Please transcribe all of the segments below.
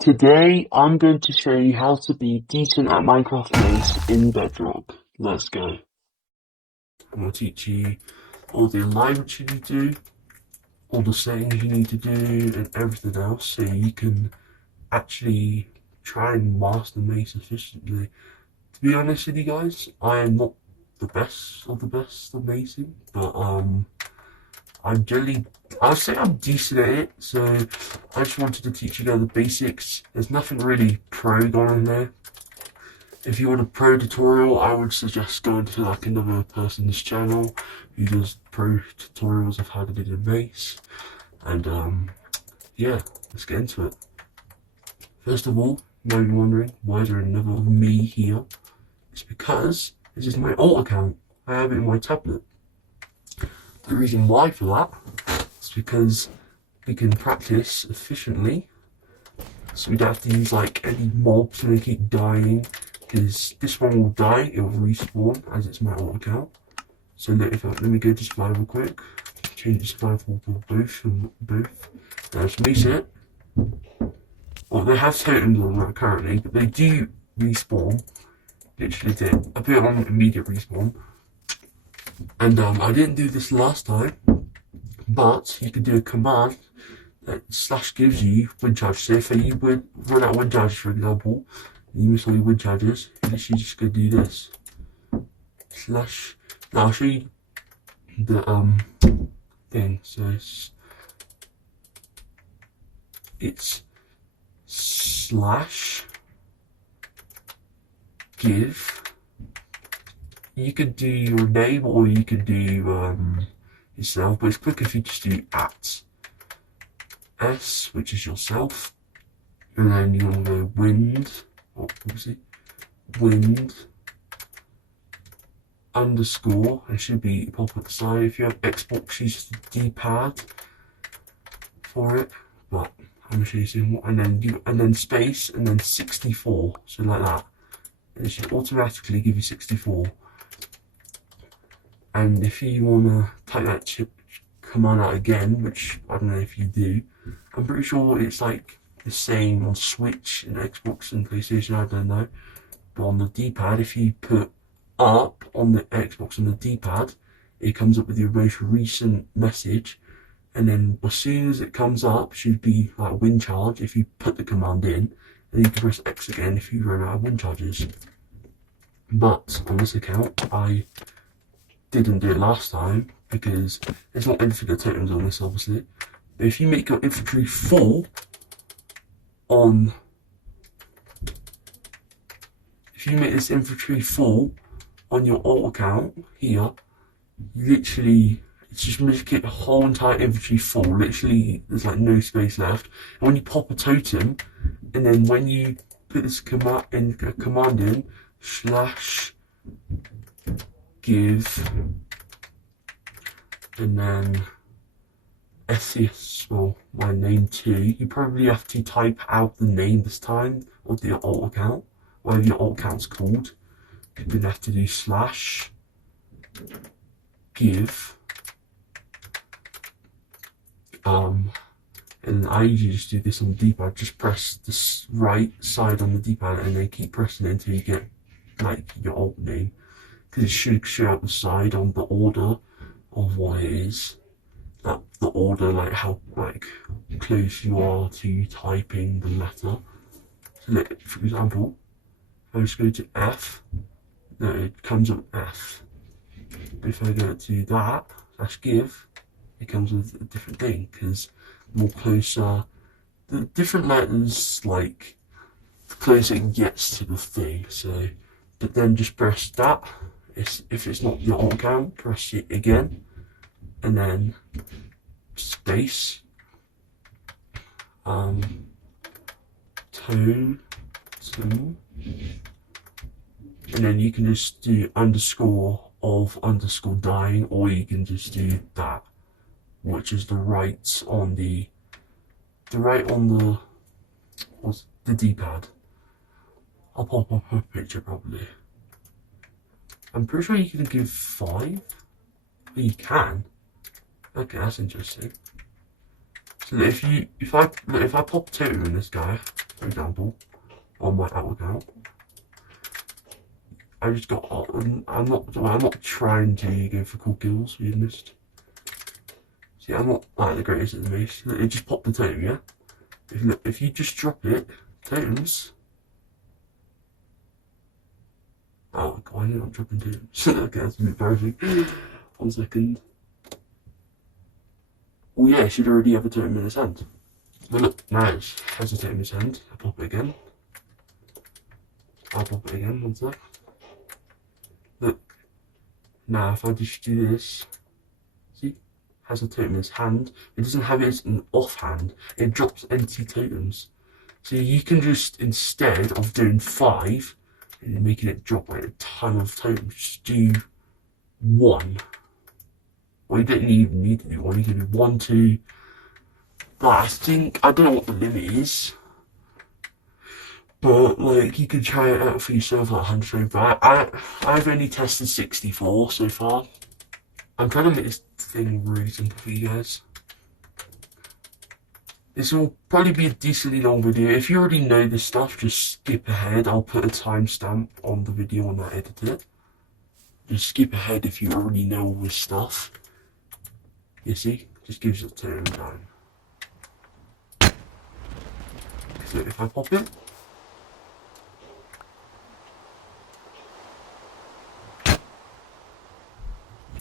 Today, I'm going to show you how to be decent at Minecraft Mace in Bedrock. Let's go. I'm going to teach you all the alignments you need to do, all the settings you need to do, and everything else so you can actually try and master Mace efficiently. To be honest with you guys, I am not the best of macing, but I would say I'm decent at it, so I just wanted to teach you guys the basics. There's nothing really pro going on there. If you want a pro tutorial, I would suggest going to like another person's channel who does pro tutorials of how to do the base. And yeah, let's get into it. First of all, you might be wondering why is there another me here? It's because this is my alt account. I have it in my tablet. The reason why for that is because we can practice efficiently, so we don't have to use like any mobs when they keep dying, because this one will die, it will respawn as it's my alt account. So let me go to survival quick, change the survival for both. There's Mace it. Well, they have totems on that currently, but they do respawn. Literally did. I put it on immediate respawn. And I didn't do this last time, but you can do a command that slash gives you wind charges. So if you would run out of wind charges, for example, and you miss all your wind charges, you literally just go do this. Slash. Now I'll show you the thing. So it's slash give. You could do your name or you could do yourself, but it's quicker if you just do at S, which is yourself, and then you want to go wind, wind underscore, it should be pop at the side. If you have Xbox, use the D-pad for it, but I'm going to show you soon what, and then space, and then 64, so like that, and it should automatically give you 64. And if you want to type that command out again, which I don't know if you do, I'm pretty sure it's like the same on Switch and Xbox and PlayStation, I don't know. But on the D-pad, if you put up on the Xbox on the D-pad, it comes up with your most recent message. And then as soon as it comes up, should be like wind charge if you put the command in. And you can press X again if you run out of wind charges. But on this account, I didn't do it last time because there's not infinite totems on this, obviously. But if you make your infantry full on, if you make this infantry full on your alt account here, literally it's just make it the whole entire infantry full. Literally, there's like no space left. And when you pop a totem, and then when you put this command in slash give, and then SCS, well, my name too, you probably have to type out the name this time of your alt account, whatever your alt account's called. You're going to have to do slash give, and I usually just do this on the D-pad, just press this right side on the D-pad and then keep pressing it until you get like your alt name. Because it should show up the side on the order of what it is. That the order, like how like close you are to typing the letter. So for example, if I just go to F, no, it comes up F. If I go to that, slash give, it comes with a different thing, because more closer, the different letters, like the closer it gets to the thing. So, but then just press that. If it's not your alt account, press it again, and then space, tone, and then you can just do underscore of underscore dying, or you can just do that, which is the right on the D-pad. I'll pop up a picture probably. I'm pretty sure you can give 5. But you can. Okay, that's interesting. So if I pop a totem in this guy, for example, on my Outlook account. I just got. I'm not trying to go for cool kills, to be honest. See, I'm not like the greatest at the Mace. It just popped the totem, yeah. If you just drop it, totems. Oh, why are you not dropping totems? Okay, that's a bit embarrassing. 1 second. Oh yeah, it should already have a totem in his hand. But look, now it has a totem in his hand. I'll pop it again. 1 sec. Look. Now if I just do this, see? Has a totem in his hand. It doesn't have it in offhand. It drops empty totems. So you can just, instead of doing 5 and making it drop like a ton of totems, just do 1. Well, you don't even need to do 1. You can do 1, 2. But I don't know what the limit is. But like, you can try it out for yourself at 100. But I've only tested 64 so far. I'm trying to make this thing really simple for you guys. This will probably be a decently long video. If you already know this stuff, just skip ahead. I'll put a timestamp on the video when I edit it. Just skip ahead if you already know all this stuff. You see? Just gives it a turn down. So if I pop it.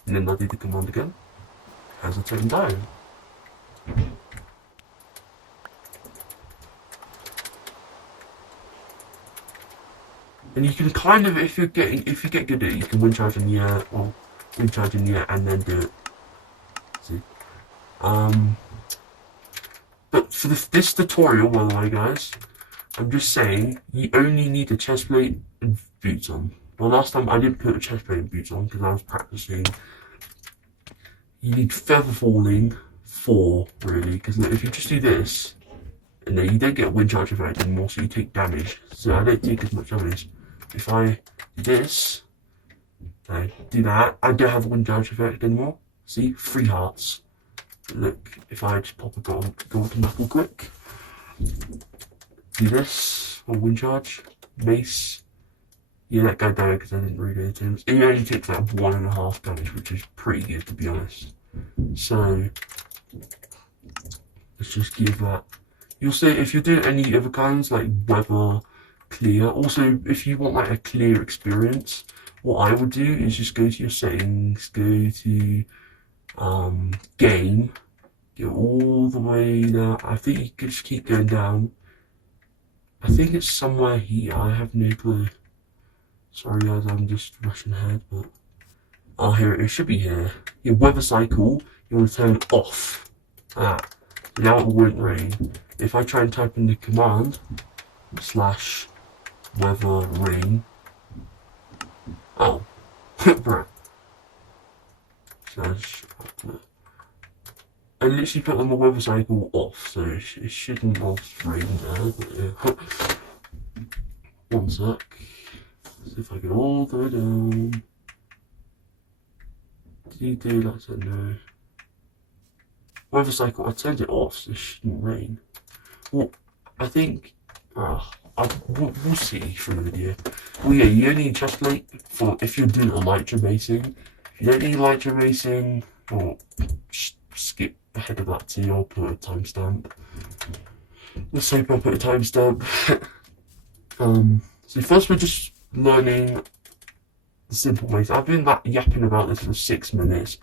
And then I do the command again. Has a turn down. And you can kind of, if you get good at it, you can wind charge in the air, or wind charge in the air and then do it. See? But for this tutorial, by the way, guys, I'm just saying, you only need a chest plate and boots on. Well, last time I didn't put a chest plate and boots on because I was practicing. You need feather falling 4, really, because if you just do this, and then you don't get a wind charge effect anymore, so you take damage. So I don't take as much damage. If I do this, I do that, I don't have a wind charge effect anymore. See, 3 hearts. Look, if I just pop a golden knuckle quick, do this, or wind charge, mace. Yeah, that guy died because I didn't read any terms. It only takes like 1.5 damage, which is pretty good to be honest. So let's just give that. You'll see if you're doing any other kinds like weather, clear. Also, if you want like a clear experience, what I would do is just go to your settings, go to game, go all the way down. I think you can just keep going down. I think it's somewhere here. I have no clue. Sorry guys, I'm just rushing ahead, but oh, here it should be here. Your weather cycle, you want to turn off. Now it won't rain. If I try and type in the command /weather rain, oh, right. So I literally put on the weather cycle off, so it shouldn't have rained there. But yeah. 1 sec. See if I go all the way down. Do that, so no. Weather cycle, I turned it off, so it shouldn't rain. Well, I think, we'll see from the video. Well, yeah, you only need chest plate for if you're doing elytra basing. If you don't need elytra basing, or skip ahead of that too, I'll put a timestamp. Let's hope I'll put a timestamp. So first we're just learning the simple ways. I've been yapping about this for 6 minutes.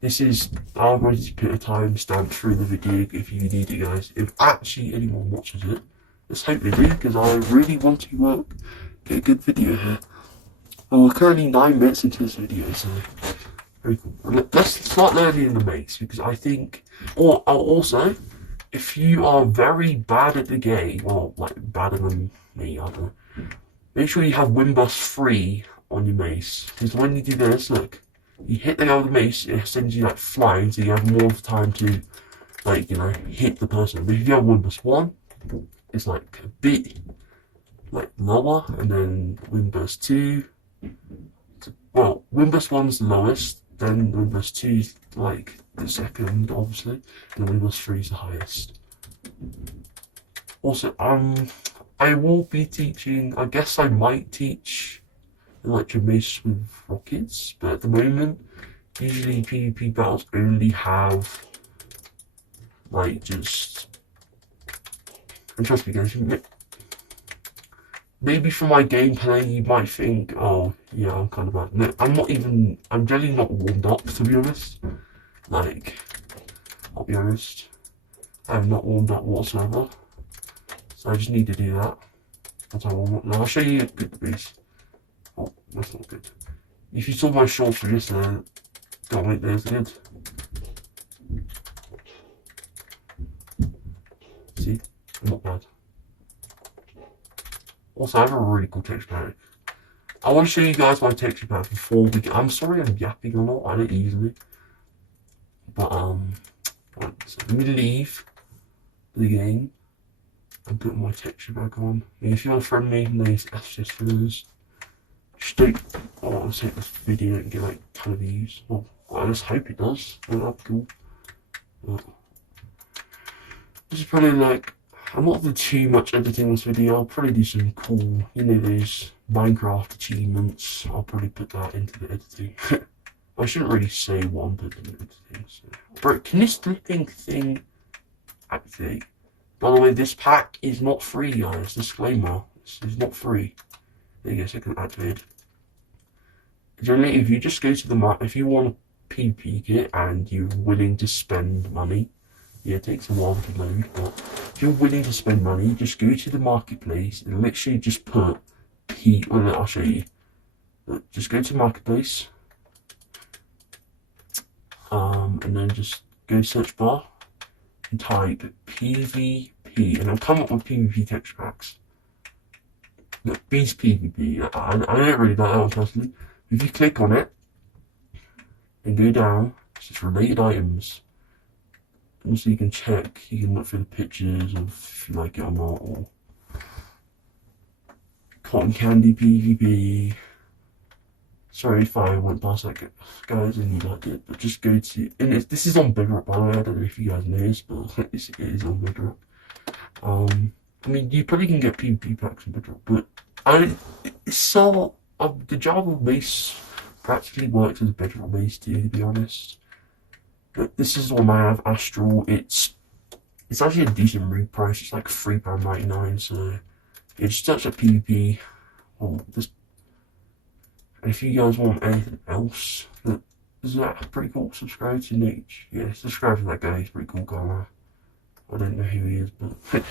This is, I'll already put a timestamp through the video if you need it, guys. If actually anyone watches it, let's hope they do, because I really want to get a good video here. Well, we're currently 9 minutes into this video, so very cool. Let's start learning the Mace, because I think, or also, if you are very bad at the game, or like better than me, I don't know, make sure you have wind burst 3 on your Mace, because when you do this, look, you hit the guy with the mace, it sends you like flying, so you have more of the time to, like, you know, hit the person. But if you have wind burst 1, it's like a bit like lower, and then wind burst 2. Well, wind burst 1's the lowest, then wind burst 2 is like the second, obviously, and then wind burst 3 is the highest. Also, I will be teaching, I guess I might teach Electro Mace with rockets, but at the moment, usually PvP battles only have, like, just, and trust me guys, maybe from my gameplay you might think, oh, yeah, I'm kind of bad. No, I'm generally not warmed up, to be honest. Like, I'll be honest, I have not warmed up whatsoever. So I just need to do that. That's how I warm up. Now I'll show you a good base. Oh, that's not good. If you saw my shorts from yesterday, don't wait, there's good. See? Not bad. Also, I have a really cool texture pack. I want to show you guys my texture pack before we get. I'm sorry I'm yapping a lot, I don't usually. But, right, so let me leave the game and put my texture back on. And if you want to friend me, nice, that's just for those. Just don't, I want to take this video and get like 10 views. Well, I just hope it does. Well, that'd be cool. But this is probably like, I'm not doing too much editing this video. I'll probably do some cool, you know, those Minecraft achievements. I'll probably put that into the editing. I shouldn't really say what I'm putting in the editing. So. Bro, can this flipping thing activate? By the way, this pack is not free, guys. Disclaimer. This is not free. There you go, second activated. Generally, if you just go to the map, if you want a PvP kit and you're willing to spend money, yeah, it takes a while to load, but if you're willing to spend money, just go to the marketplace and literally just put well, I'll show you. Look, just go to marketplace, and then just go to search bar and type PvP, and it'll come up with PvP texture packs. Look, Beast PvP. I don't really like that one personally. If you click on it and go down, it's just related items. And so you can check, you can look for the pictures of if you like it or not, or Cotton Candy PvP. Sorry if I went past that, guys, and you liked it, but just go to, and this is on Bedrock, by the way. I don't know if you guys know this, but it is on Bedrock. I mean, you probably can get PvP packs on Bedrock, but the Java Mace practically works as a Bedrock Mace too, to be honest. But this is the one I have, Astral. It's actually a decent read price. It's like £3.99, so yeah, just search up PvP. And if you guys want anything else, is that pretty cool? Subscribe to Nate. Yeah, subscribe to that guy. He's pretty cool guy. I don't know who he is, but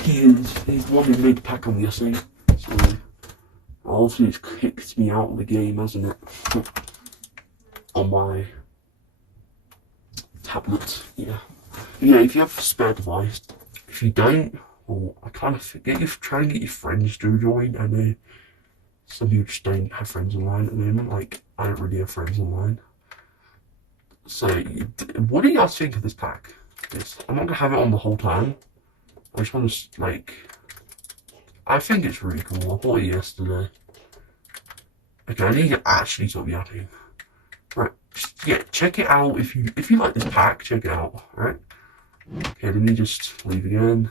he is. He's the one who made the pack on the essay. So obviously it's kicked me out of the game, hasn't it? On my tablet, yeah. Yeah, if you have a spare device, if you don't, or I kind of forget, try and get your friends to join. I know some people just don't have friends online at the moment. Like, I don't really have friends online. So, what do you guys think of this pack? I'm not gonna have it on the whole time. I just want to, like, I think it's really cool. I bought it yesterday. Okay, I need to actually stop yapping. Right, yeah, check it out. If you like this pack, check it out. Right. Okay, let me just leave again.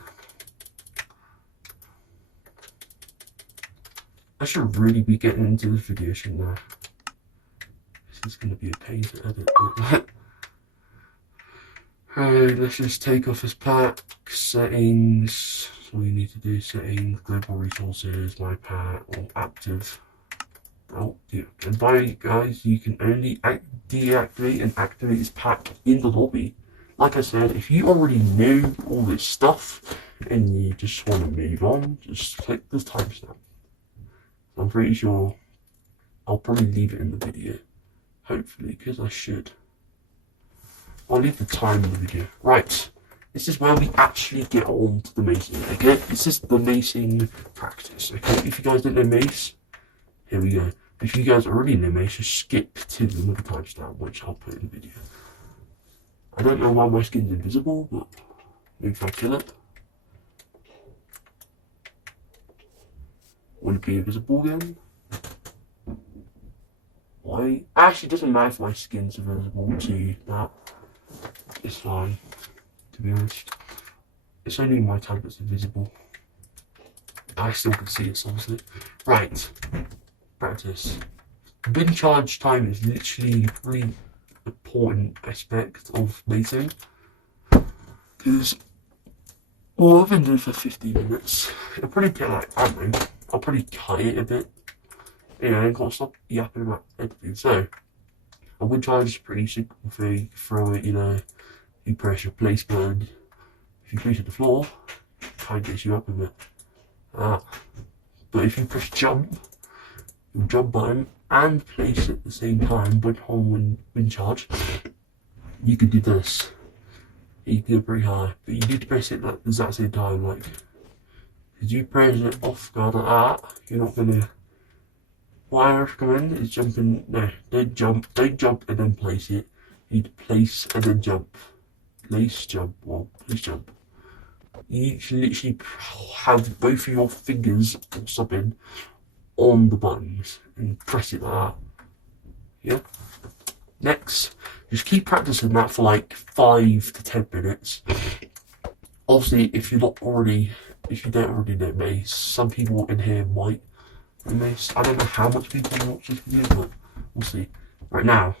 I should really be getting into this video, shouldn't I? This is going to be a pain to edit. Alright, let's just take off this pack. Settings. So all you need to do is settings, global resources, my pack, or active. Oh, yeah. And by guys, you can only deactivate and activate this pack in the lobby. Like I said, if you already know all this stuff and you just want to move on, just click this timestamp. I'm pretty sure I'll probably leave it in the video. Hopefully, because I should. I'll leave the time in the video. Right. This is where we actually get on to the macing, okay? This is the macing practice, okay? If you guys don't know Mace, here we go. If you guys already know Mace, just skip to the middle timestamp, which I'll put in the video. I don't know why my skin's invisible, but maybe if I kill it, will it be invisible again? Why? Actually, it doesn't matter if my skin's invisible to that. It's fine, to be honest. It's only my tab that's invisible. I still can see it, obviously. Right, practice. Wind charge time is literally a really important aspect of macing, because I've been doing for 15 minutes. It'll probably get like, I don't know, I'll probably cut it a bit. You know, I ain't got to stop yapping about everything. So, a wind charge is pretty simple thing. You throw it, you know, you press your place button. If you place it to the floor, it kind of gets you up a bit. But if you press jump, your jump button, and place it at the same time, but on wind charge, you could do this. You can go pretty high, but you need to press it like the exact same time. Like, if you press it off guard like that, you're not gonna. What I recommend is jumping. No, don't jump and then place it. You need to place and then jump. Place, jump, well, place, jump. You need to literally have both of your fingers or something on the buttons and press it like that. Yeah. Next, just keep practicing that for like 5 to 10 minutes. Obviously, if you don't already know Mace, some people in here might know Mace. I don't know how much people watch this video, but we'll see. Right now,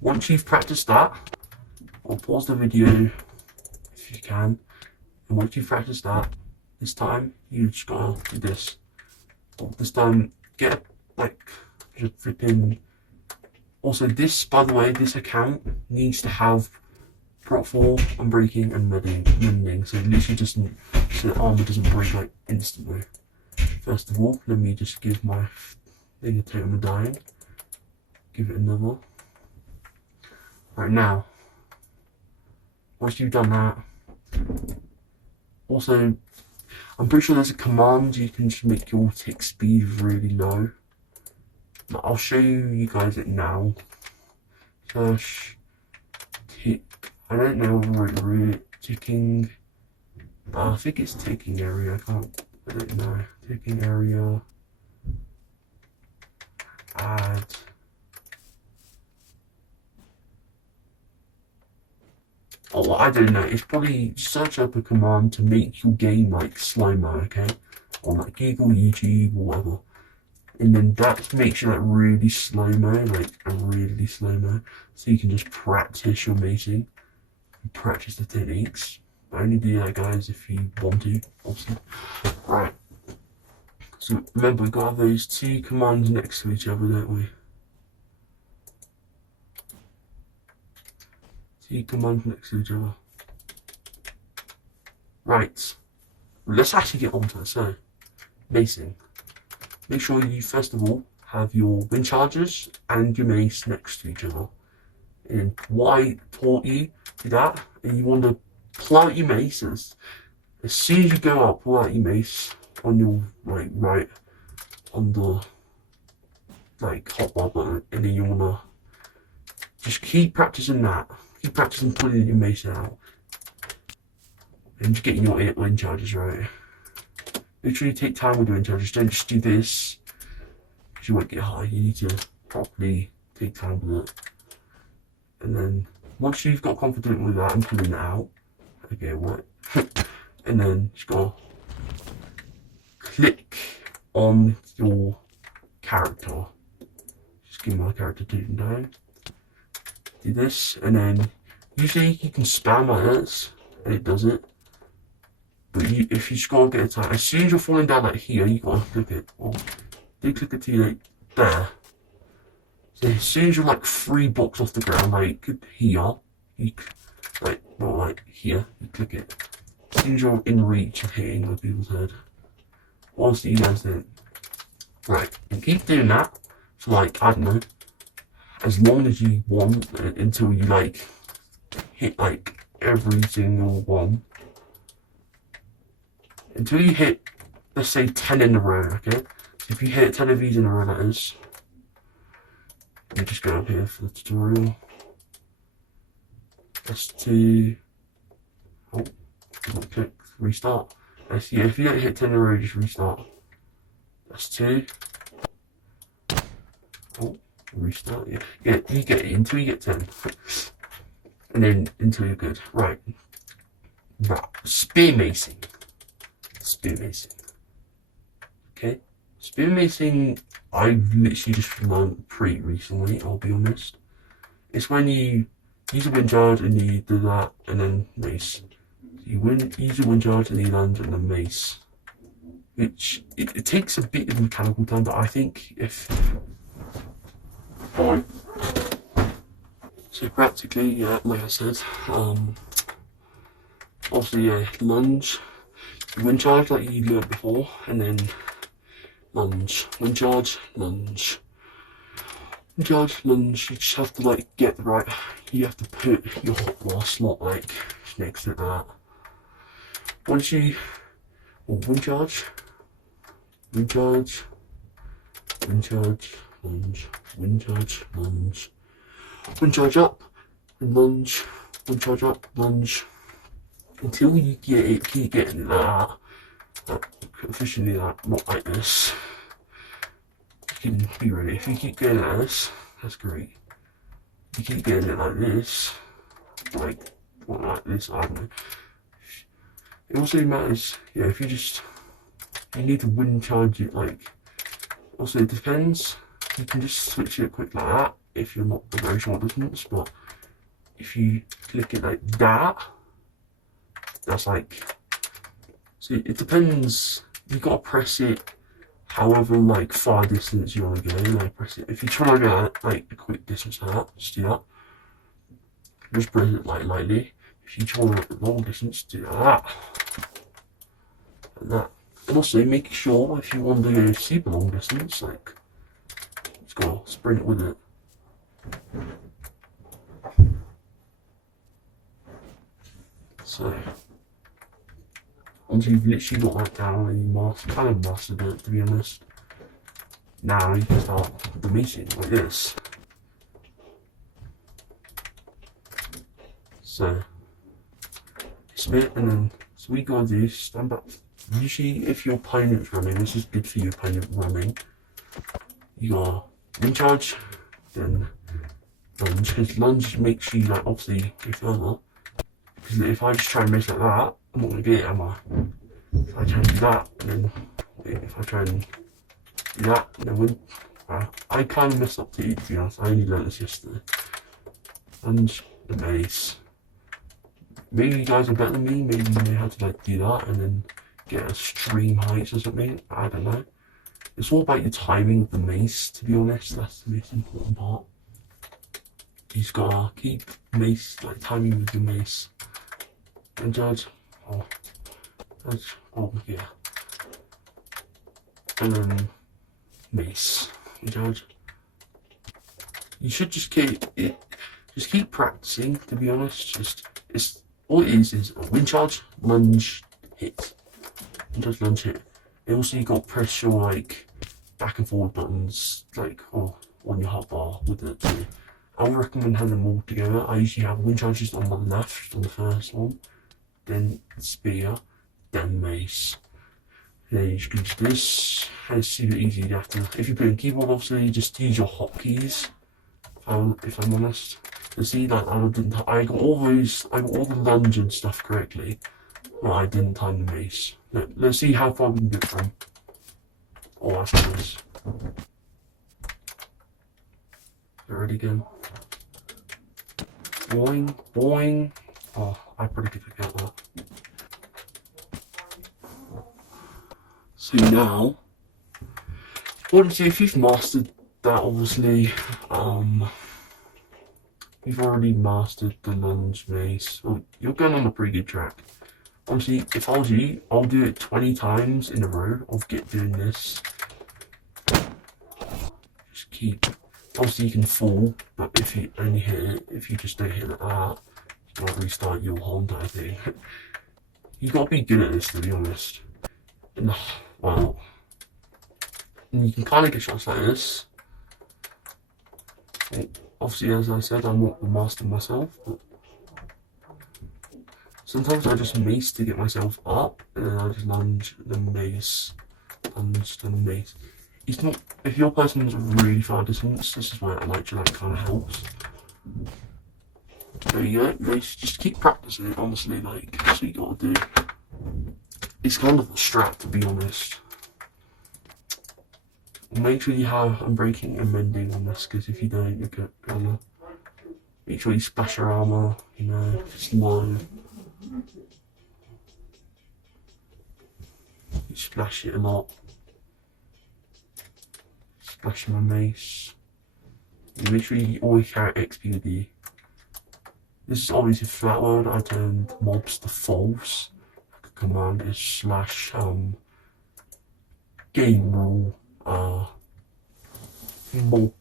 once you've practiced that, I'll pause the video if you can. And once you've practiced that, this time you just gotta do this. This time, get like just flipping. Also, this, by the way, this account needs to have prop 4, unbreaking, and mending. So literally just so the armor doesn't break like instantly. First of all, let me just give my thing a totem of dying. Give it another. Right now, once you've done that, also, I'm pretty sure there's a command you can just make your tick speed really low. But I'll show you guys it now. Slash tick. I don't know really ticking. I think it's ticking area. I don't know. Ticking area. Add. Oh, I don't know. It's probably search up a command to make your game like slow-mo, okay? On like Google, YouTube, or whatever. And then that makes you like really slow-mo, like a really slow-mo. So you can just practice your macing. Practice the techniques. But only do that, guys, if you want to, obviously. Right. So remember, we've got those 2 commands next to each other, don't we? 2 commands next to each other. Right. Let's actually get on to it. So, macing. Make sure you, first of all, have your wind charges and your mace next to each other. And what I taught you, do that, and you want to pull out your mace. As soon as you go up, pull out your mace on your right on the hotbar button, and then you want to just keep practicing that. Keep practicing pulling your mace out. And just getting your wind charges right. Make sure you take time with the wind charges. Don't just do this, because you won't get high. You need to properly take time with it. And then, once you've got confident with that and pulling it out, okay, what? And then just go click on your character. Just give my character 2 down. Do this, and then usually you can spam like this, and it does it. But if you just gotta get it tight, as soon as you're falling down like here, you gotta click it. Or do click it to like there. So as soon as you're like 3 blocks off the ground, like here, you not like here, you click it. As soon as you're in reach of hitting other people's head. Whilst you guys do it. Right, and keep doing that for like, I don't know, as long as you want, until you like hit like every single one. Until you hit, let's say 10 in a row, okay? So if you hit 10 of these in a row, that is. Let me just go up here for the tutorial. That's 2. Oh, click restart. That's, yeah, if you don't hit 10 in a row, just restart. That's 2. Oh, restart. Yeah, you get it until you get 10. And then until you're good. Right. Spear macing. Spear macing. Okay? Spear macing, I've literally just learned pretty recently, I'll be honest. It's when you use a wind charge and you do that, and then mace. Use your wind charge and then you land and then mace. Which, it takes a bit of mechanical time, but I think if... So practically, yeah, like I said, obviously, yeah, lunge, wind charge like you learned before, and then lunge, wind charge, lunge. Wind charge, lunge, you just have to like get the right, you have to put your hotbar slot like next to that. Once you, wind charge, wind charge, wind charge, lunge, wind charge, lunge, wind charge up, and lunge, wind charge up, lunge, until you get it, keep getting that, efficiently that, not like this. You can be ready. If you keep getting it like this, that's great. If you keep getting it like this, like this, I don't know. It also matters, yeah, if you need to wind charge it, like, also it depends, you can just switch it quick like that, if you're not a very short distance, but if you click it like that, that's like, see, it depends, you gotta press it however like far distance you want to go, like press it, if you're trying to go like a quick distance like that, just do that, just press it like lightly. If you try a long distance, do that. Like that. And also make sure if you want to go super long distance, like just go sprint with it. So once you've literally got that down and you kind of mastered it, to be honest. Now you can start the macing like this. So spit, and then so we gotta do stand up. Usually if your opponent's running, this is good for your opponent running. You gotta wind charge, then lunge, because lunge makes you like obviously go further. Because if I just try and miss like that, I'm not gonna get it, am I? If I try and do that, and then if I try and do that, then wind. I kind of messed up too, to be honest. I only learned this yesterday. Lunge, the mace. Maybe you guys are better than me, maybe you know how to like do that and then get extreme heights or something, I don't know. It's all about your timing of the mace, to be honest, that's the most important part. You just gotta keep mace, like timing with your mace. And judge, oh yeah. And then mace, and judge. You should just keep practicing, to be honest, all it is a wind charge, lunge, hit. Wind charge, lunge, hit. And also you got to press your like back and forward buttons like on your hotbar with it too. I would recommend having them all together. I usually have wind charges on the left on the first one, then spear, then mace. Then you can do this, and it's super easy. You have to, if you put in keyboard, obviously you just use your hotkeys. If I'm honest. You see, like I got all the lunge and stuff correctly, but I didn't time the mace. Let's see how far we can get from. Oh, that's nice. Ready again. Boing, boing. Oh, I pretty good at that. So now, obviously, if you've mastered that, obviously, you've already mastered the lunge mace. Well, you're going on a pretty good track. Obviously, if I was you, I'll do it 20 times in a row of doing this. Just keep. Obviously, you can fall, but if you only hit it, if you just don't hit it like that, you might restart your whole entire thing. You gotta be good at this, to be honest. And, well, and you can kind of get shots like this. Obviously, as I said, I'm not the master myself, but sometimes I just mace to get myself up, and then I just lunge, then mace, lunge, then mace. It's not, if your person is really far distance, this is where that kind of helps. There you go, mace, just keep practicing it, honestly, like, that's what you gotta do. It's kind of a strat, to be honest. Make sure you have unbreaking and mending on this, because if you don't, you'll get armor. Make sure you splash your armor, you know, if it's low. You splash it a lot. Splash my mace. You make sure you always carry XP with you. This is obviously flat world. I turned mobs to false. The command is slash game rule mob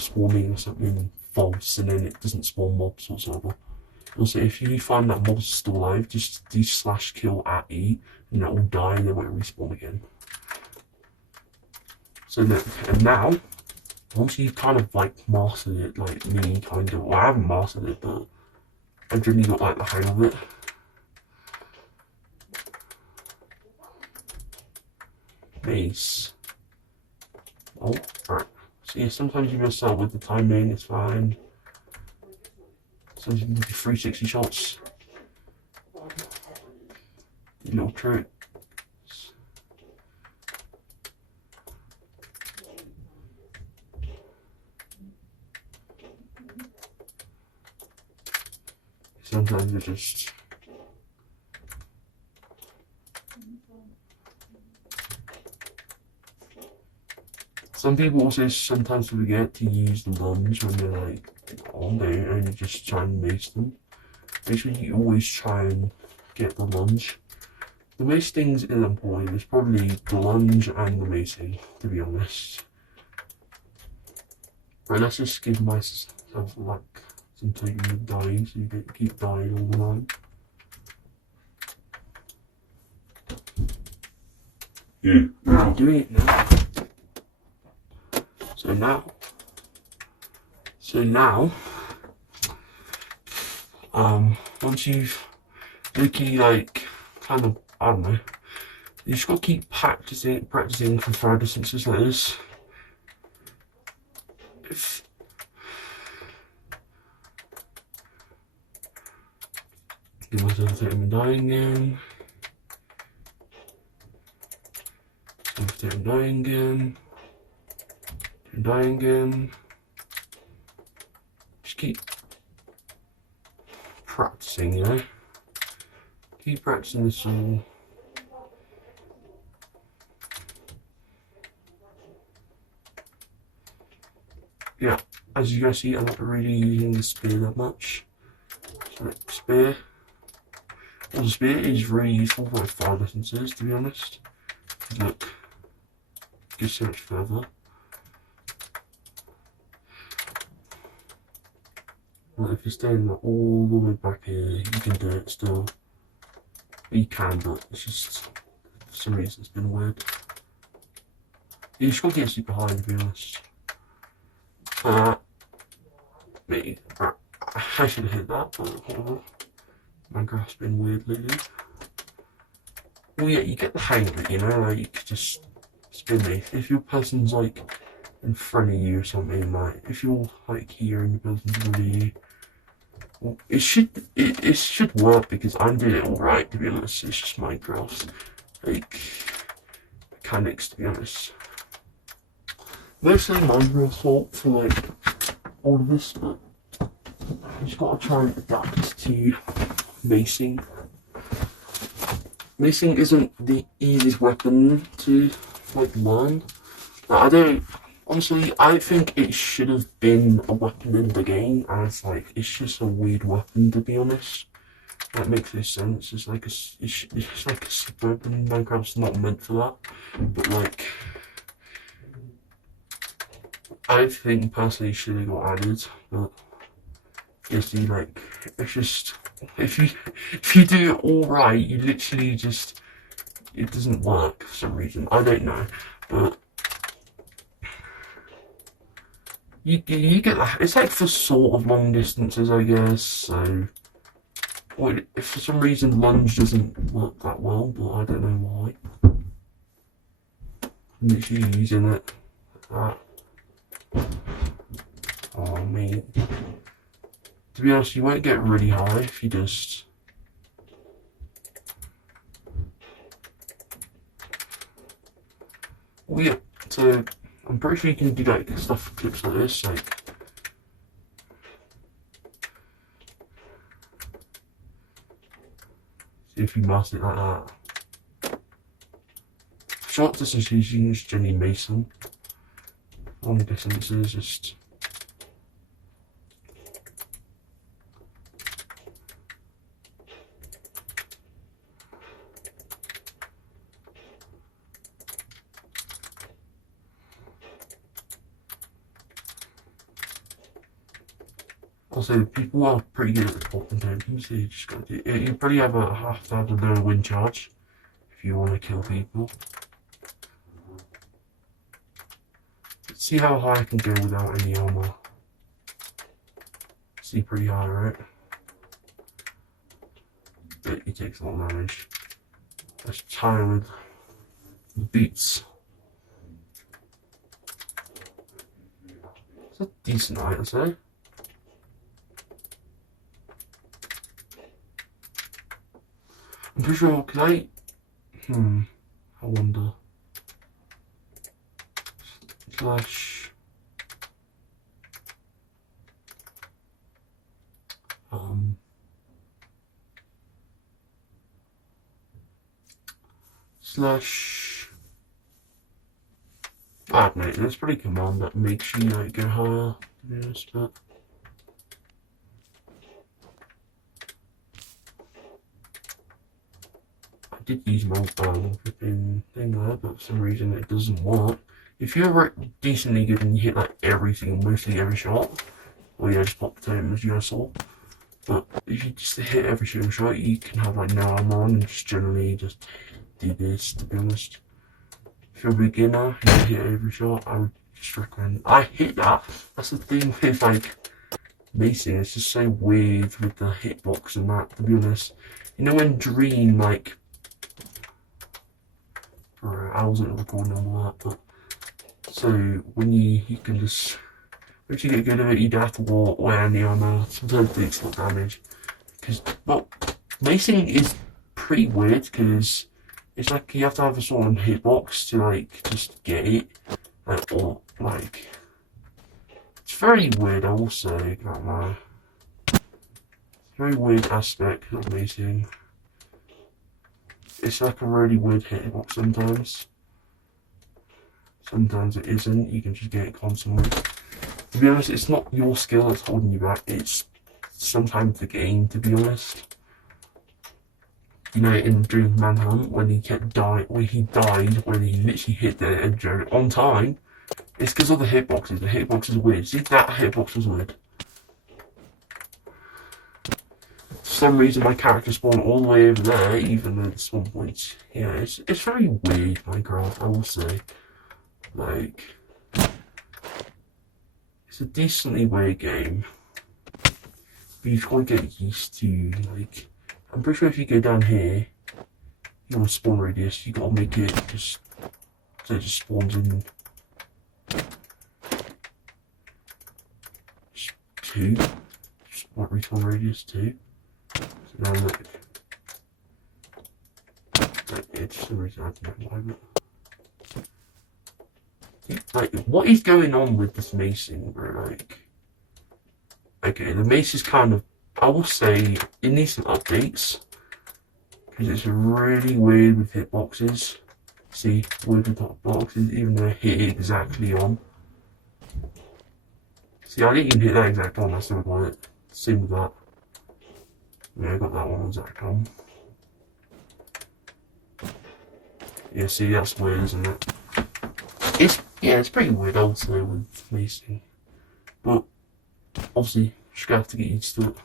spawning or something false, and then it doesn't spawn mobs whatsoever. Also, if you find that mobs are still alive, just do slash kill at E, and that will die and they won't respawn again. So look, and now, once you've kind of like mastered it, like me kind of, well I haven't mastered it, but I generally got like the hang of it. Mace. Oh, alright. So yeah, sometimes you mess up with the timing, it's fine. Sometimes you can do 360 shots. Little trick. Sometimes you just some people also sometimes forget to use the lunge when they're like on there and you just try and mace them. Make sure you always try and get the lunge. The most things in important is probably the lunge and the macing, to be honest. Right, let's just give myself like some time of dying so you don't keep dying all the time. Yeah. I'm doing it now. So now, once you've looking like kind of, I don't know, you just got to keep practicing for far distances like this. Give myself a 30 dying again. Dying again. Dying again. Just keep practicing, you know. Keep practicing this all. Yeah, as you guys see, I'm not really using the spear that much. So spear. Well, the spear is really useful for far distances, to be honest. Look, it goes so much further. Well, if you're staying all the way back here, you can do it still. You can, but it's just, for some reason, it's been weird. You just gotta get super high, to be honest. Me. I should have hit that, but whatever. Minecraft's been weird lately. Well, yeah, you get the hang of it, you know, like, you could just spin it. If your person's, like, in front of you or something, like, if you're, like, here and the person's in front of you, well, it should work, because I'm doing it alright, to be honest. It's just Minecraft, like, mechanics, to be honest. Mostly Minecraft's fault for, like, all of this, but you just gotta try and adapt to macing. Macing isn't the easiest weapon to like learn. Honestly, I think it should have been a weapon in the game, as like it's just a weird weapon, to be honest. That makes no sense. It's like a super weapon. Minecraft's not meant for that, but like I think personally it should have got added, but you see, like, it's just, if you do it all right, you literally just, it doesn't work for some reason. I don't know, but you get that. It's like for sort of long distances, I guess. So, if for some reason lunge doesn't work that well, but I don't know why. I'm literally using it like that. Oh man. To be honest, you won't get really high if you just... Well, yeah, so I'm pretty sure you can do like stuff clips like this, like. See if you mask it like that. Short distance using is generally Mason. Long distance is just. Also, people are pretty good at the popping tokens, so you just got to do it. You probably have to have a lower wind charge if you want to kill people. See how high I can go without any armor. See, pretty high, right? But it takes a lot of damage. Let's try with the beats. It's a decent height, I'd say. I'm pretty sure, can I wonder. Slash. Slash. I don't know, there's probably a command that makes you like go higher, to be honest, but. I did use my flipping thing there, but for some reason it doesn't work. If you're decently good and you hit like mostly every shot, well yeah, just pop the totem as you guys saw. But if you just hit every single shot, you can have like no armor on and just generally just do this, to be honest. If you're a beginner and you hit every shot, I would just recommend. I hit that. That's the thing with like Macing, it's just so weird with the hitbox and that, to be honest. You know when Dream like I wasn't recording all that, but so when you can just once you get good at it, you don't have to wear any armor. Sometimes it takes a lot of damage. Because well, Macing is pretty weird because it's like you have to have a sort of hitbox to like just get it, like or like it's very weird. I will say, can't lie. It's a very weird aspect of Macing. It's like a really weird hitbox sometimes. Sometimes it isn't. You can just get it constantly. To be honest, it's not your skill that's holding you back. It's sometimes the game. To be honest, you know, in Dream Manhunt when he died when he literally hit the edge on time. It's because of the hitboxes. The hitboxes are weird. See, that hitbox was weird. For some reason, my character spawned all the way over there, even at some points. Yeah, it's very weird, Minecraft, I will say. Like, it's a decently weird game. But you just gotta get used to, like, I'm pretty sure if you go down here, you want spawn radius, you gotta make it just, so it just spawns in. Just 2. Respawn radius 2. So now look. It's for some reason I don't know why, but. Like, what is going on with this macing, bro? Like, okay, the mace is kind of, I will say, it needs some updates. Because it's really weird with hitboxes. See, weird with hitboxes, even though I hit it exactly on. See, I didn't even hit that exact on, I still got it. Same with that. Yeah, I got that one exact on. Yeah, see, that's weird, isn't it? It's pretty weird, I would say, with macing. But, obviously, just gonna have to get used to it.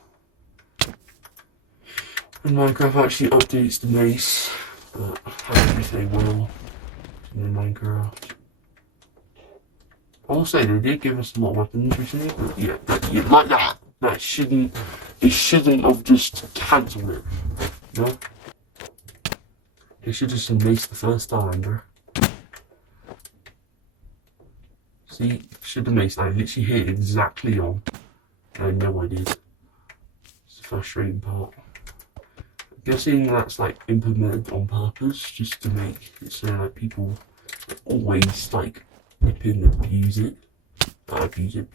And Minecraft actually updates the mace, but I don't think they will in Minecraft. I will say, they did give us a lot of weapons recently, but yeah, like that. It shouldn't have just cancelled it, you know? It should just have maced the first time, bro. See, should have maced, I literally hit exactly on. I had no idea. It's the frustrating part. I'm guessing that's like implemented on purpose, just to make it so like people always like nip in and abuse it. Abuse it.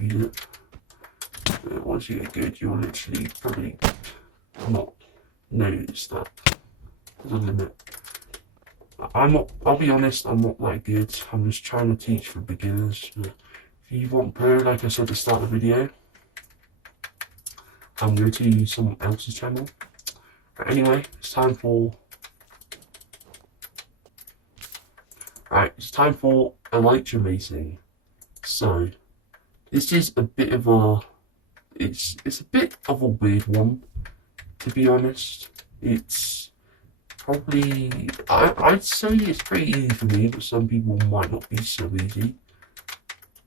Once you get good, you'll literally probably not notice that there's a limit. I'll be honest, I'm not that good. I'm just trying to teach for beginners. But if you want pro, like I said at the start of the video, I'm going to use someone else's channel. But anyway, it's time for elytra macing. So this is a bit of a it's a bit of a weird one, to be honest. It's probably I'd say it's pretty easy for me, but some people might not be so easy.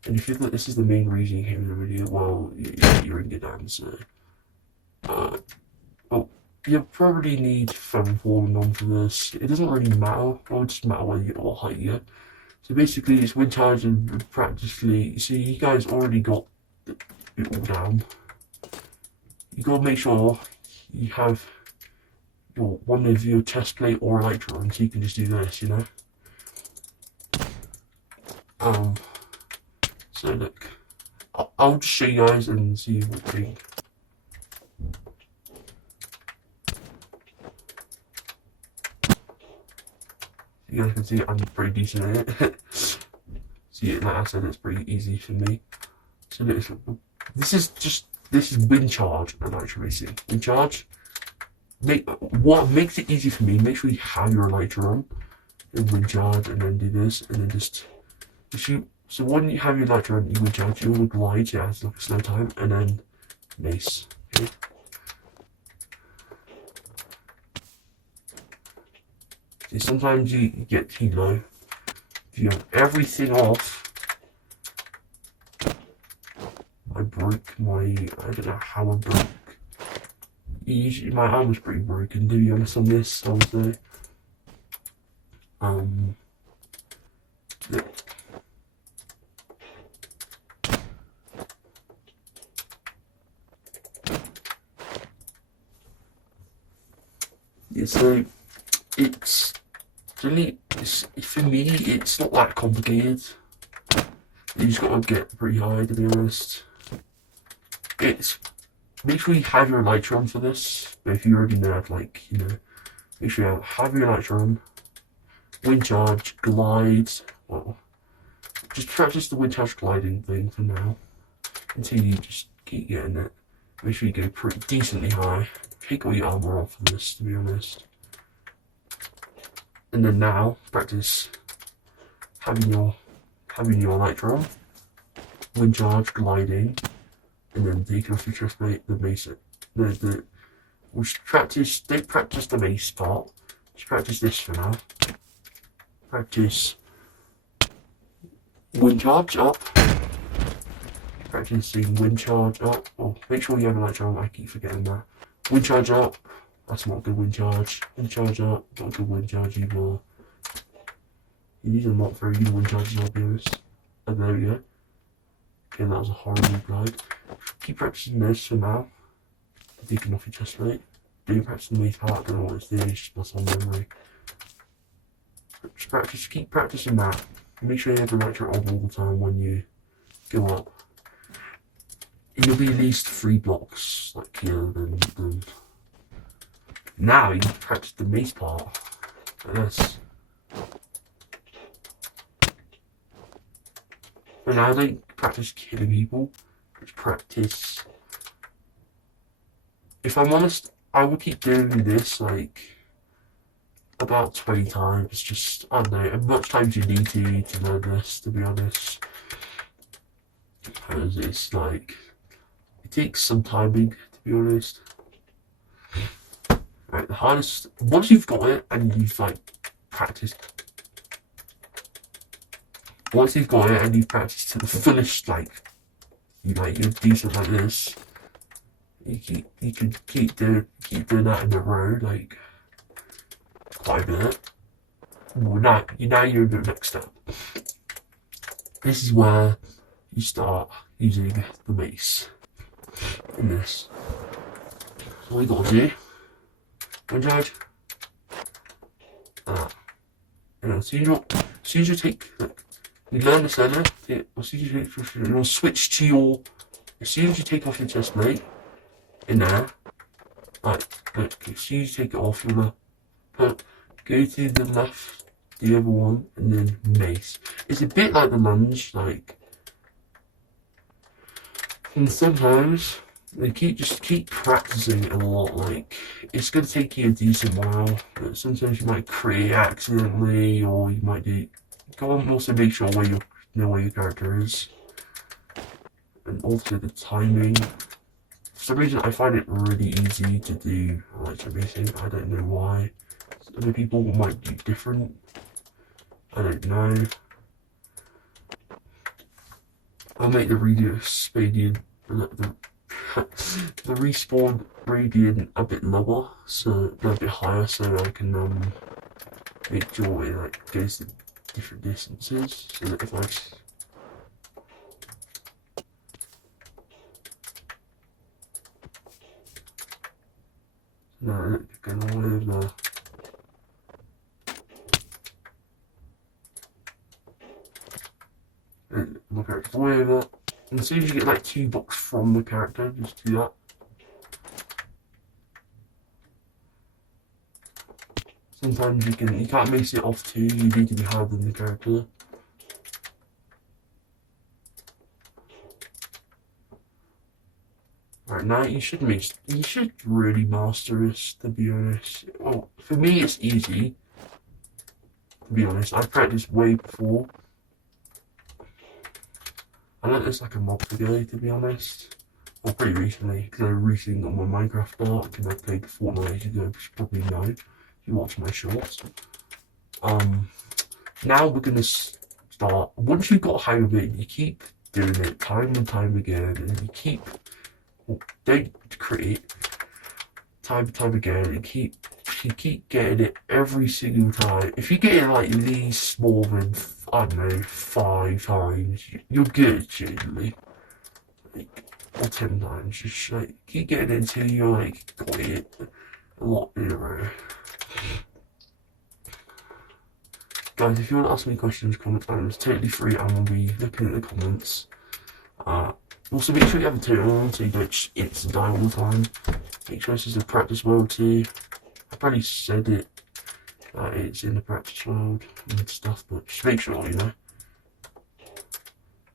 And if you think this is the main reason you came in the video, well, you're in good hands. Well, you probably need foam falling on for this. It doesn't really matter. It would just matter whether you get what height you get. So basically, it's wind charge and practically. See, you guys already got it all down. You gotta make sure you have one of your chest plate or elytra on, so you can just do this, you know. So look, I'll just show you guys and see what you think. You guys can see I'm pretty decent at it. See, like I said, it's pretty easy for me. So this is wind charge and elytra macing. Wind charge. What makes it easy for me? Make sure you have your elytra on and wind charge, and then do this, and then just so when you have your elytra on, you wind charge, you will glide, yeah, it's like a slow time, and then mace. Okay. See, sometimes you get too low. If you have everything off, I don't know how I broke. Usually my arm was pretty broken, to be honest, on this, I would say. Yeah, so it's really, for me, it's not that complicated. You just gotta get pretty high, to be honest. Make sure you have your elytra on for this. But if you already know, like, you know, make sure you have your elytra on. Wind charge, glide. Well, just practice the wind charge gliding thing for now, until you just keep getting it. Make sure you go pretty decently high. Take all your armor off for this, to be honest. And then now, practice having your elytra on. Wind charge, gliding. And then take off your chest plate, the mace. Don't practice the mace part. Just practice this for now. Practice wind charge up. Practicing wind charge up. Oh, make sure you have an elytra on, I keep forgetting that. Wind charge up. That's not good wind charge. Wind charge up. Not good wind charge either. These are not very good wind charges, I'll be honest. And there we go. Okay, that was a horrible glide. Keep practicing this for now. Taking off your chest plate. Do practice the mace part, I don't know what it's doing, it's just muscle memory. Just keep practicing that. Make sure you have the elytra on all the time when you go up. You'll be at least 3 blocks, like here, then. Now you can practice the mace part. Like this. But now I don't practice killing people. Just practice. If I'm honest, I will keep doing this like about 20 times. Just, I don't know, as much time as you need to learn this, to be honest. Because it's like, it takes some timing, to be honest. Right, the hardest, once you've got it and you've like practiced, once you've got it and you've practiced to the fullest, like you're decent like this, you can keep doing that in a row, like quite a bit. Well, now you're in the next step. This is where you start using the mace in this. So what you gotta do, wind charge, and as soon as you take, look, You learn the center. You'll switch to your. As soon as you take off your chest plate, in there, like, as soon as you take it off, you'll go to the left, the other one, and then mace. It's a bit like the lunge, like, and sometimes they just keep practicing it a lot. Like, it's gonna take you a decent while, but sometimes you might crit accidentally, or you might do. Go on, also make sure where you know where your character is, and also the timing. For some reason, I find it really easy to do elytra basing. I don't know why. Other people might be different. I don't know. I'll make the radius radiant, the respawn radiant a bit lower, so a bit higher, so I can make sure it like goes to different distances. So that if I no, going all over. My character's way over. And as soon as you get like 2 blocks from the character, just do that. Sometimes you can't mace it off too, you need to be higher than the character. Right, now you should really master this, to be honest. Well, for me it's easy, to be honest. I've practiced way before. I learned this like a month ago, to be honest. Or pretty recently, because I recently got my Minecraft dark and I played Fortnite ages ago, which you probably know if you watch my shorts. Now we're gonna start. Once you've got a hang of it, you keep doing it time and time again, and you keep don't create time and time again, and you keep getting it every single time. If you get it like at least more than I don't know 5 times, you're good generally. Like, or 10 times, just like keep getting it until you're like got it a lot in a row. Guys, if you want to ask me questions, comments, it's totally free. I'm going to be looking at the comments. Also, make sure you have a tutor on so you don't just instant die all the time. Make sure this is a practice world too. I probably said it, it's in the practice world and stuff, but just make sure, you know.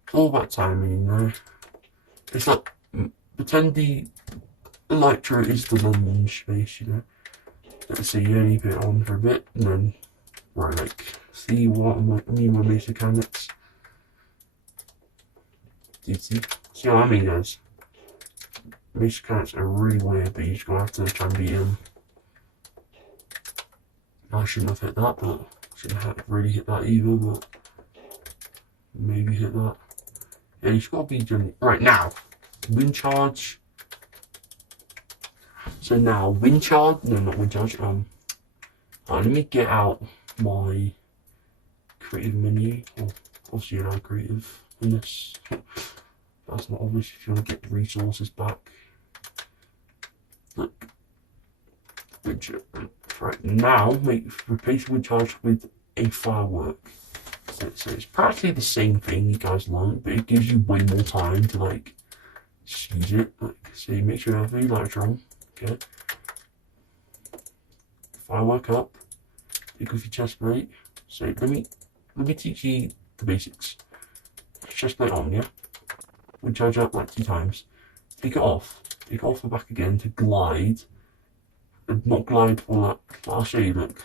It's all about timing, you know. It's like, pretend the elytra is the lunge space, you know. Let's say you only put it on for a bit, and then, right, like, see what I mean by Mace mechanics. See what I mean, guys? Mace mechanics are really weird, but you're just gonna have to try and beat them. I shouldn't have hit that, but shouldn't have really hit that either, but maybe hit that. Yeah, you just gotta be doing. Right, now, wind charge. So now, wind charge. No, not wind charge. Let me get out my creative menu. Oh, obviously, you're not creative in this. That's not obvious if you want to get the resources back. Look. Right, now replace wind charge with a firework. So it's practically the same thing you guys learned, but it gives you way more time to like use it. Like, so you make sure you have the lights on. Okay. Firework up. Pick off your chest plate. So let me teach you the basics. Chest plate on, yeah? Wind charge up like 2 times. Take it off. Take it off and back again to glide. And not glide for that. I'll show you, look.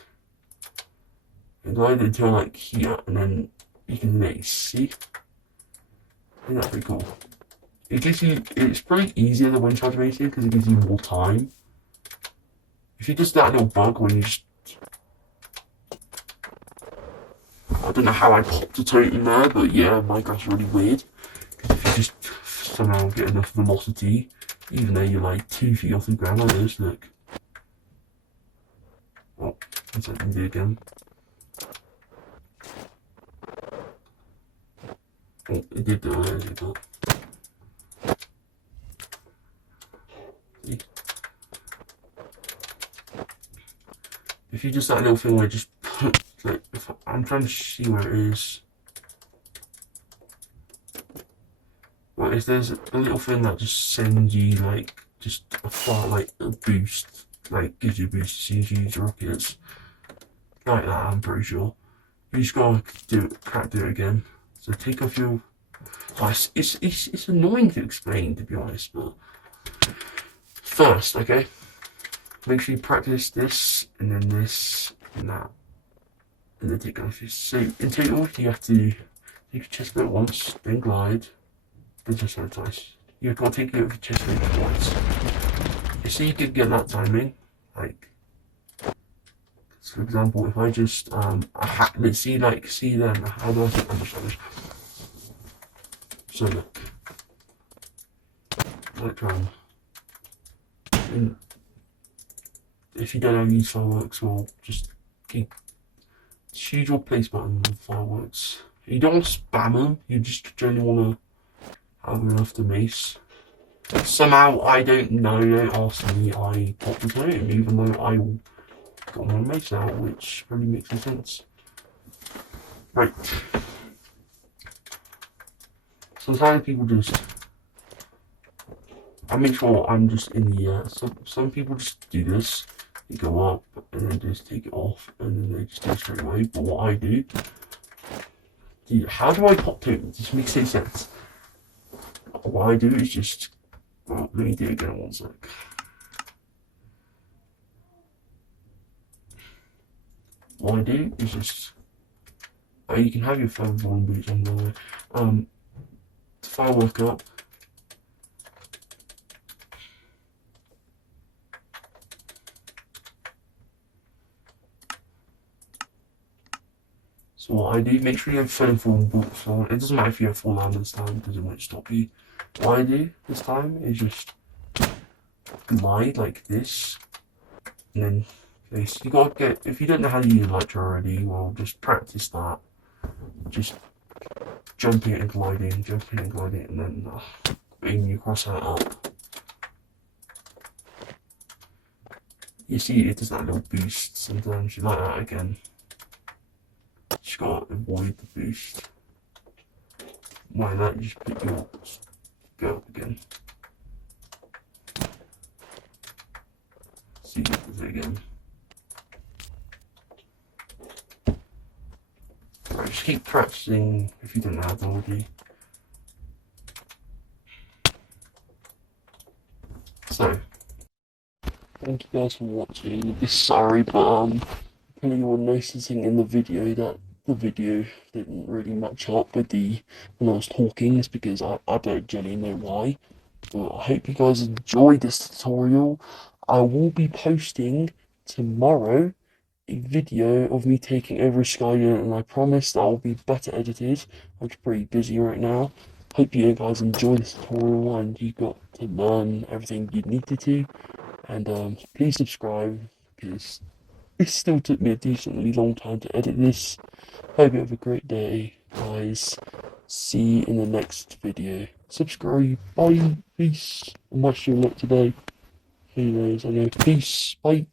And glide until like here, and then you can mace. See? I think that's pretty cool. It gives you. It's pretty easier than wind charge macing because it gives you more time. If you just that little bug when you just. I don't know how I popped a totem there, but yeah, Minecraft's really weird. Because if you just somehow get enough velocity, even though you're like 2 feet off the ground like this, look. Oh, that's what I can do again. Oh, it did do it, See? If you just that little thing where just put, like, I'm trying to see where it is. Right, if there's a little thing that just sends you like just a far like a boost, like gives you a boost as soon as you use rockets, like that, I'm pretty sure. You just gotta can't do it again. So take off your. Oh, it's annoying to explain, to be honest, but first, okay, make sure you practice this and then this and that, and then take off your. So in total, you have to take your chest plate once, then glide, then chest plate twice. You've got to take it over your chest plate twice. You see, you could get that timing, like. So for example, if I just let's see then how do I take how much damage? So look, like and if you don't know these fireworks, well just keep choose your place button on fireworks. You don't want to spam them. You just generally want to have enough to mace. Somehow I don't know. Don't ask me. I popped the time even though I got my mace out, which really makes no sense. Right. Sometimes people just. I make sure I'm just in the air. Some people just do this. They go up and then just take it off and then they just do it straight away. But what I do. How do I pop to it? This makes no sense. What I do is just. Well, let me do it again one sec. What I do is just. You can have your phone volume boots on the way. To firework up. So what I do, make sure you have phone full boots on. It doesn't matter if you have full armor this time because it won't stop you. What I do this time is just glide like this, and then this. You gotta get. If you don't know how to use Elytra already, well, just practice that. Just jumping and gliding, and then aiming your crosshair up. You see, it does that little boost. Sometimes you like that again. Just gotta avoid the boost. Why not? You just put your go up again. See if it does it again. Right, just keep practicing if you don't have already. So, thank you guys for watching. Sorry, but you were noticing in the video that the video didn't really match up with when I was talking. It's because I don't genuinely know why. But I hope you guys enjoyed this tutorial. I will be posting tomorrow a video of me taking over Skynet, and I promise that will be better edited. I'm pretty busy right now. Hope you guys enjoyed this tutorial and you got to learn everything you needed to. And please subscribe because it still took me a decently long time to edit this. Hope you have a great day, guys. See you in the next video. Subscribe. Bye. Peace. I'm watching it today. Anyways, I go peace. Bye.